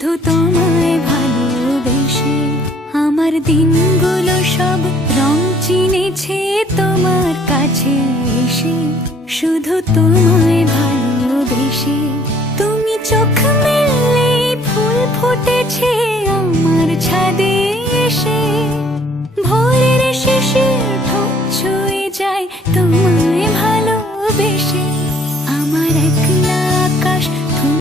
শুধু তোমায় ভালোবেসে আমার দিনগুলো সব রং চিনেছে তোমার কাছে এসে। শুধু তোমায় ভালোবেসে তুমি চোখ মেললে ফুল ফুটেছে আমার ছাদে।